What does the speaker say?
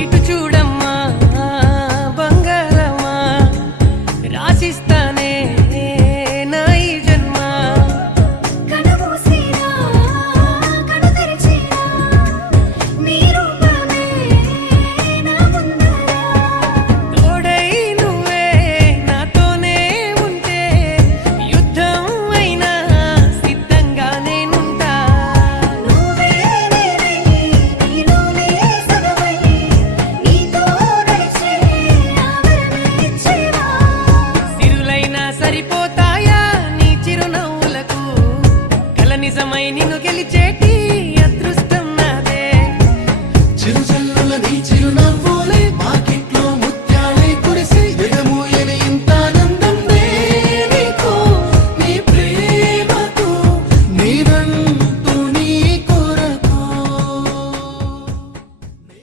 ఇటు చూడమ్మా బంగారమా, రాసిస్తానే నా ఈ జన్మ. కనుమూసినా కను తెరిచినా నీ రూపమే నా ముందర. తోడై నువ్వే నాతోనే ఉంటే యుద్ధం అయినా సిద్ధంగా నేనుంటా. నువ్వే నేనై నీలోనే సగమై నీతో నడిచే ఆవరణ ఇచ్చేవా. సిరులైనా సరిపోతాయా నీ చిరునవ్వులకు, కల నిజమై నిన్ను గెలిచేటి అదృష్టం నాదే. చిరుజల్లుల నీ చిరునవ్వు